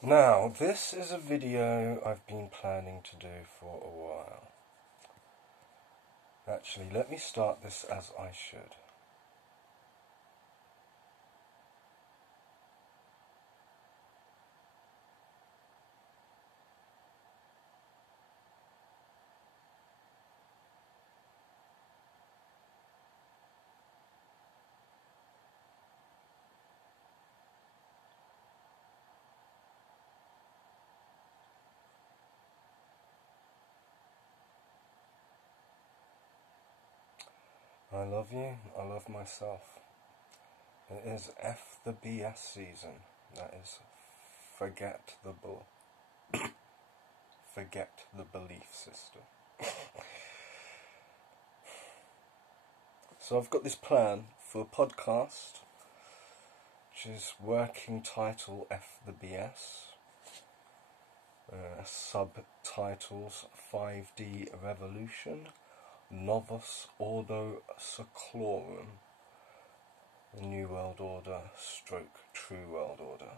Now, this is a video I've been planning to do for a while. Actually, let me start this as I should. I love you, I love myself. It is F the BS season. That is forget the belief system. So I've got this plan for a podcast, which is working title F the BS. Subtitles 5D Revolution, Novus Ordo Seclorum, the New World Order / True World Order.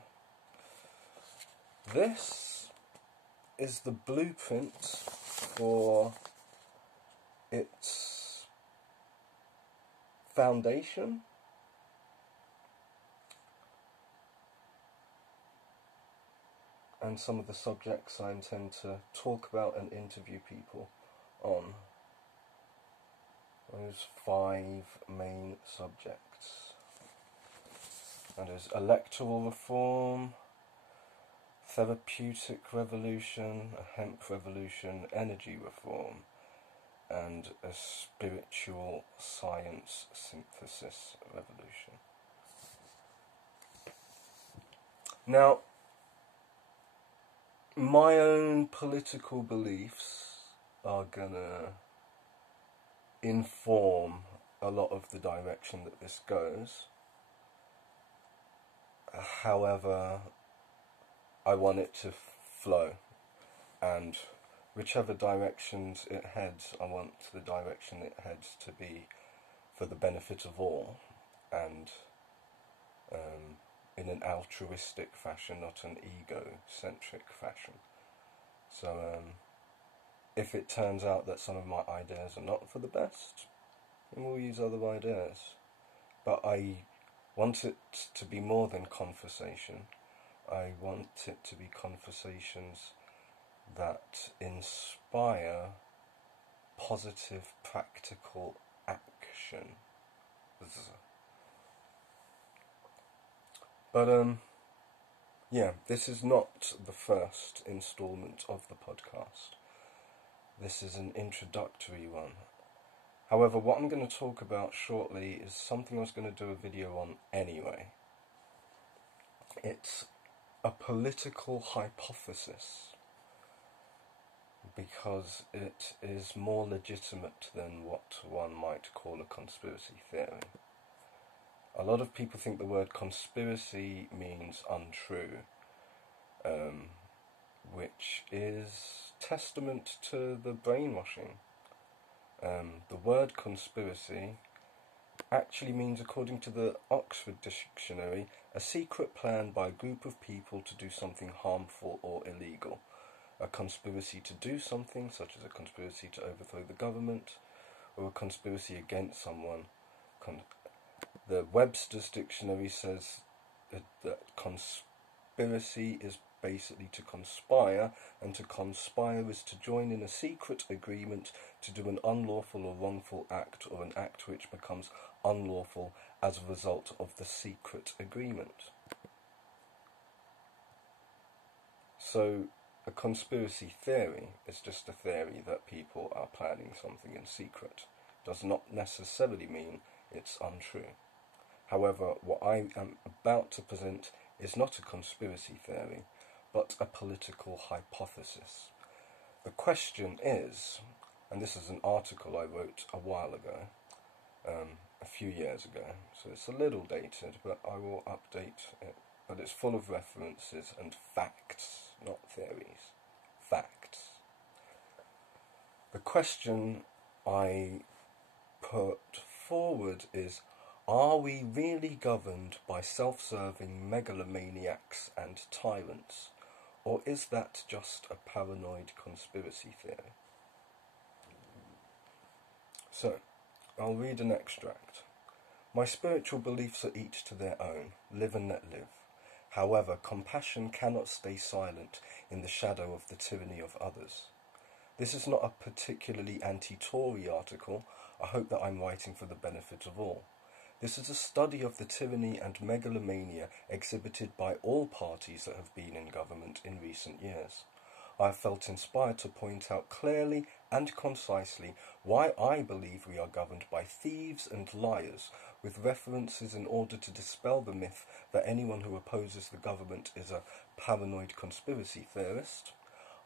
This is the blueprint for its foundation. And some of the subjects I intend to talk about and interview people on. Those 5 main subjects. That is electoral reform, therapeutic revolution, a hemp revolution, energy reform, and a spiritual science synthesis revolution. Now, my own political beliefs are gonna inform a lot of the direction that this goes. However, I want it to flow, and whichever directions it heads, I want the direction it heads to be for the benefit of all, and in an altruistic fashion, not an egocentric fashion. So if it turns out that some of my ideas are not for the best, then we'll use other ideas. But I want it to be more than conversation. I want it to be conversations that inspire positive, practical action. But yeah, this is not the first installment of the podcast. This is an introductory one. However, what I'm going to talk about shortly is something I was going to do a video on anyway. It's a political hypothesis, because it is more legitimate than what one might call a conspiracy theory. A lot of people think the word conspiracy means untrue, which is testament to the brainwashing. The word conspiracy actually means, according to the Oxford Dictionary, a secret plan by a group of people to do something harmful or illegal. A conspiracy to do something, such as a conspiracy to overthrow the government, or a conspiracy against someone. The Webster's Dictionary says that conspiracy is basically to conspire, and to conspire is to join in a secret agreement to do an unlawful or wrongful act, or an act which becomes unlawful as a result of the secret agreement. So a conspiracy theory is just a theory that people are planning something in secret. Does not necessarily mean it's untrue. However, what I am about to present is not a conspiracy theory, but a political hypothesis. The question is, and this is an article I wrote a while ago, a few years ago, so it's a little dated, but I will update it. But it's full of references and facts, not theories. Facts. The question I put forward is, are we really governed by self-serving megalomaniacs and tyrants, or is that just a paranoid conspiracy theory? So, I'll read an extract. My spiritual beliefs are each to their own, live and let live. However, compassion cannot stay silent in the shadow of the tyranny of others. This is not a particularly anti-Tory article. I hope that I'm writing for the benefit of all. This is a study of the tyranny and megalomania exhibited by all parties that have been in government in recent years. I have felt inspired to point out clearly and concisely why I believe we are governed by thieves and liars, with references in order to dispel the myth that anyone who opposes the government is a paranoid conspiracy theorist.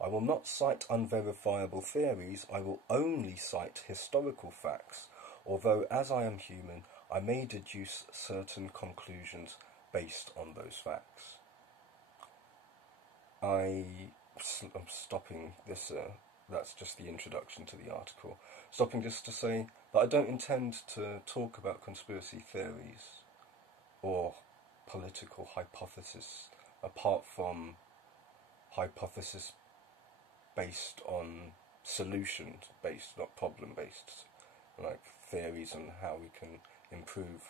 I will not cite unverifiable theories, I will only cite historical facts, although as I am human, I may deduce certain conclusions based on those facts. I'm stopping this, that's just the introduction to the article. Stopping just to say that I don't intend to talk about conspiracy theories or political hypothesis apart from hypothesis based on solution based, not problem based, like theories on how we can improve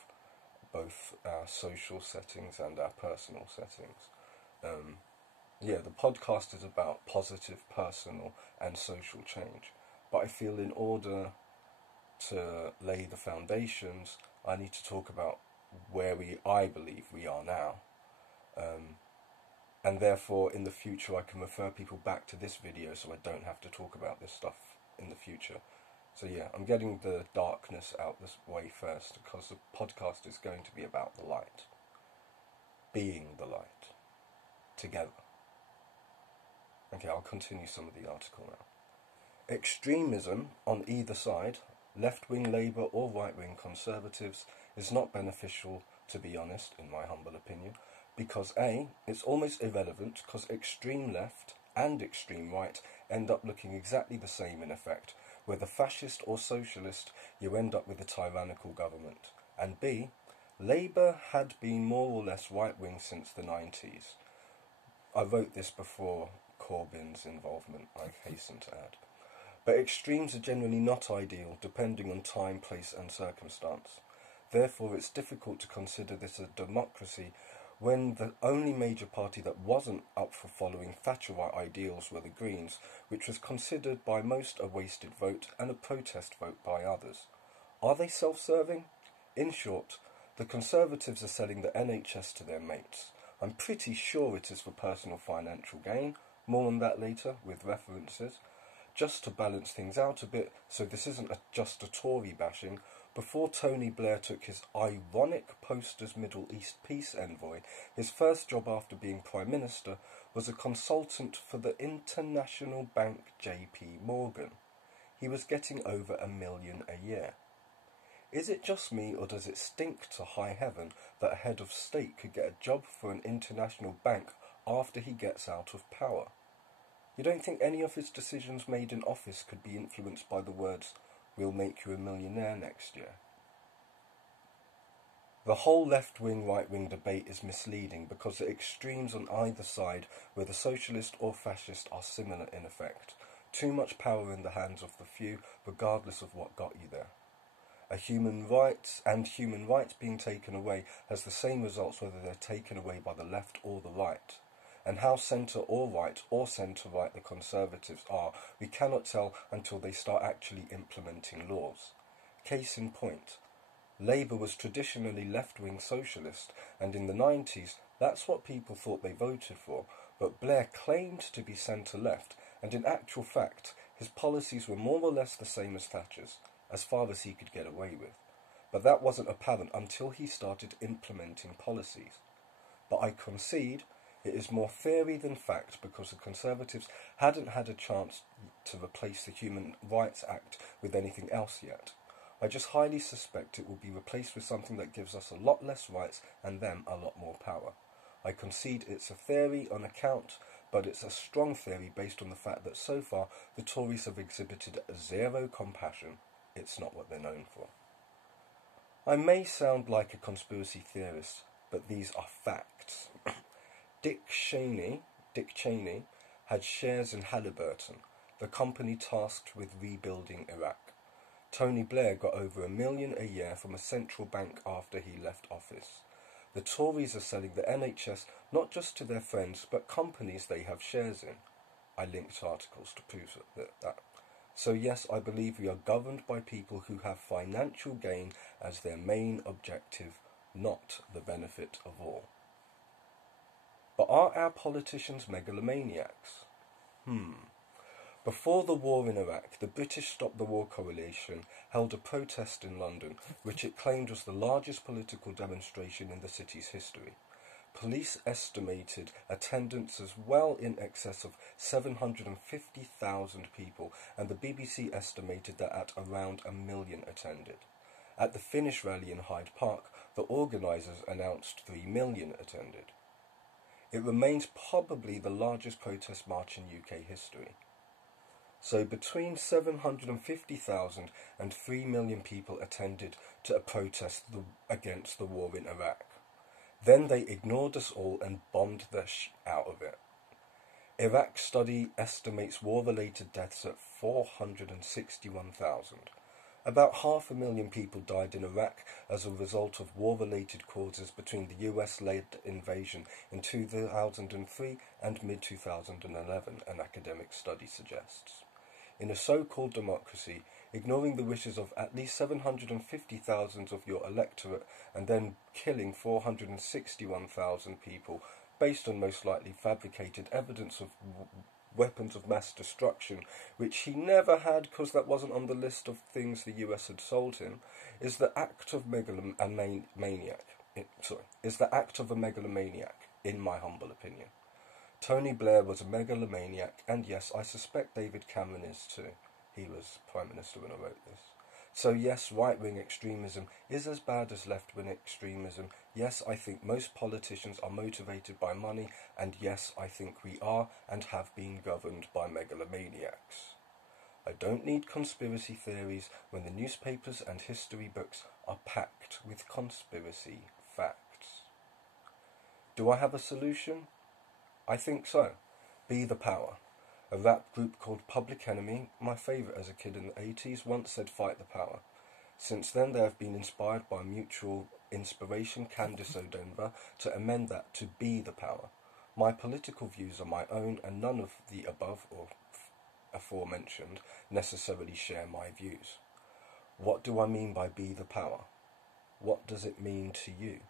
both our social settings and our personal settings. The podcast is about positive personal and social change, but I feel in order to lay the foundations, I need to talk about where I believe we are now. And therefore, in the future, I can refer people back to this video so I don't have to talk about this stuff in the future. So yeah, I'm getting the darkness out this way first, because the podcast is going to be about the light. Being the light. Together. Okay, I'll continue some of the article now. Extremism on either side, left-wing Labour or right-wing Conservatives, is not beneficial, to be honest, in my humble opinion, because A, it's almost irrelevant because extreme left and extreme right end up looking exactly the same in effect. Whether fascist or socialist, you end up with a tyrannical government. And B, Labour had been more or less right-wing since the 90s. I wrote this before Corbyn's involvement, I hasten to add. But extremes are generally not ideal, depending on time, place and circumstance. Therefore, it's difficult to consider this a democracy when the only major party that wasn't up for following Thatcherite ideals were the Greens, which was considered by most a wasted vote and a protest vote by others. Are they self-serving? In short, the Conservatives are selling the NHS to their mates. I'm pretty sure it is for personal financial gain, more on that later, with references. Just to balance things out a bit, so this isn't just a Tory bashing, before Tony Blair took his ironic post as Middle East peace envoy, his first job after being Prime Minister was a consultant for the international bank JP Morgan. He was getting over $1 million a year. Is it just me, or does it stink to high heaven that a head of state could get a job for an international bank after he gets out of power? You don't think any of his decisions made in office could be influenced by the words, "We'll make you a millionaire next year"? The whole left-wing, right-wing debate is misleading because the extremes on either side, whether socialist or fascist, are similar in effect. Too much power in the hands of the few, regardless of what got you there. Human rights being taken away has the same results whether they're taken away by the left or the right. And how centre or centre-right the Conservatives are, we cannot tell until they start actually implementing laws. Case in point, Labour was traditionally left-wing socialist, and in the 90s, that's what people thought they voted for, but Blair claimed to be centre-left, and in actual fact, his policies were more or less the same as Thatcher's, as far as he could get away with. But that wasn't apparent until he started implementing policies. But I concede it is more theory than fact because the Conservatives hadn't had a chance to replace the Human Rights Act with anything else yet. I just highly suspect it will be replaced with something that gives us a lot less rights and them a lot more power. I concede it's a theory on account, but it's a strong theory based on the fact that so far the Tories have exhibited zero compassion. It's not what they're known for. I may sound like a conspiracy theorist, but these are facts. Dick Cheney, Dick Cheney, had shares in Halliburton, the company tasked with rebuilding Iraq. Tony Blair got over $1 million a year from a central bank after he left office. The Tories are selling the NHS not just to their friends, but companies they have shares in. I linked articles to prove that. So yes, I believe we are governed by people who have financial gain as their main objective, not the benefit of all. But are our politicians megalomaniacs? Before the war in Iraq, the British Stop the War Coalition held a protest in London, which it claimed was the largest political demonstration in the city's history. Police estimated attendance as well in excess of 750,000 people, and the BBC estimated that at around 1 million attended. At the finish rally in Hyde Park, the organisers announced 3 million attended. It remains probably the largest protest march in UK history. So between 750,000 and 3 million people attended to a protest against the war in Iraq. Then they ignored us all and bombed the out of it. Iraq study estimates war-related deaths at 461,000. About 500,000 people died in Iraq as a result of war-related causes between the US-led invasion in 2003 and mid-2011, an academic study suggests. In a so-called democracy, ignoring the wishes of at least 750,000 of your electorate and then killing 461,000 people based on most likely fabricated evidence of weapons of mass destruction, which he never had because that wasn't on the list of things the US had sold him, is the act of a megalomaniac, in my humble opinion. Tony Blair was a megalomaniac, and yes, I suspect David Cameron is too. He was Prime Minister when I wrote this. So yes, right-wing extremism is as bad as left-wing extremism. Yes, I think most politicians are motivated by money, and yes, I think we are and have been governed by megalomaniacs. I don't need conspiracy theories when the newspapers and history books are packed with conspiracy facts. Do I have a solution? I think so. Be the power. A rap group called Public Enemy, my favourite as a kid in the 80s, once said fight the power. Since then they have been inspired by mutual inspiration, Candice O'Denver, to amend that to be the power. My political views are my own, and none of the above or aforementioned necessarily share my views. What do I mean by be the power? What does it mean to you?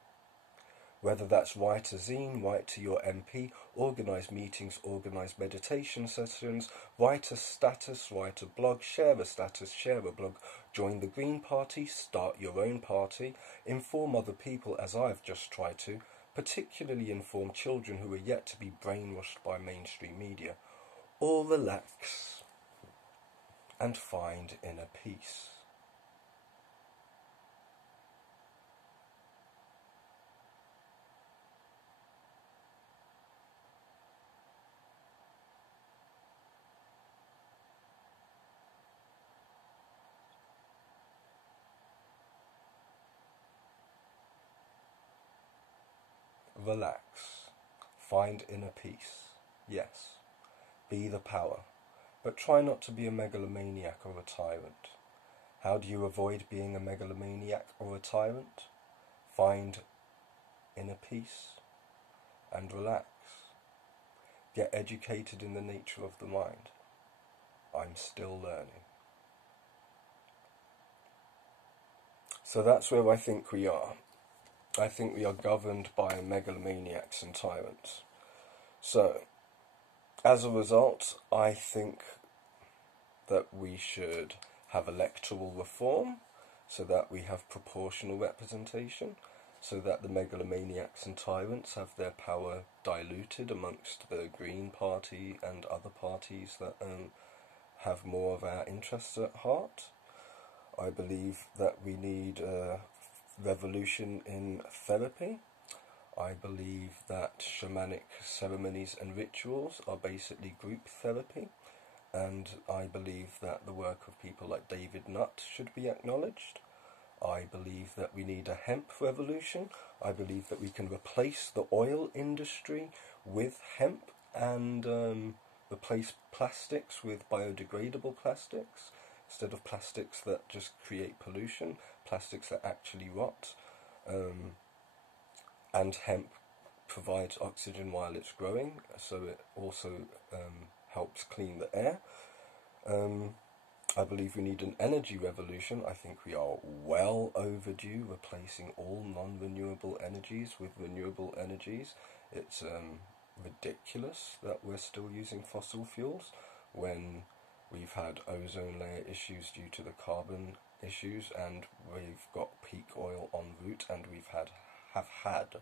Whether that's write a zine, write to your MP, organise meetings, organise meditation sessions, write a status, write a blog, share a status, share a blog, join the Green Party, start your own party, inform other people as I've just tried to, particularly inform children who are yet to be brainwashed by mainstream media, or relax and find inner peace. Relax. Find inner peace. Yes. Be the power. But try not to be a megalomaniac or a tyrant. How do you avoid being a megalomaniac or a tyrant? Find inner peace and relax. Get educated in the nature of the mind. I'm still learning. So that's where I think we are. I think we are governed by megalomaniacs and tyrants. So, as a result, I think that we should have electoral reform so that we have proportional representation, so that the megalomaniacs and tyrants have their power diluted amongst the Green Party and other parties that have more of our interests at heart. I believe that we need a revolution in therapy. I believe that shamanic ceremonies and rituals are basically group therapy, and I believe that the work of people like David Nutt should be acknowledged. I believe that we need a hemp revolution. I believe that we can replace the oil industry with hemp and replace plastics with biodegradable plastics instead of plastics that just create pollution, plastics that actually rot. And hemp provides oxygen while it's growing, so it also helps clean the air. I believe we need an energy revolution. I think we are well overdue replacing all non-renewable energies with renewable energies. It's ridiculous that we're still using fossil fuels when we've had ozone layer issues due to the carbon issues, and we've got peak oil en route, and have had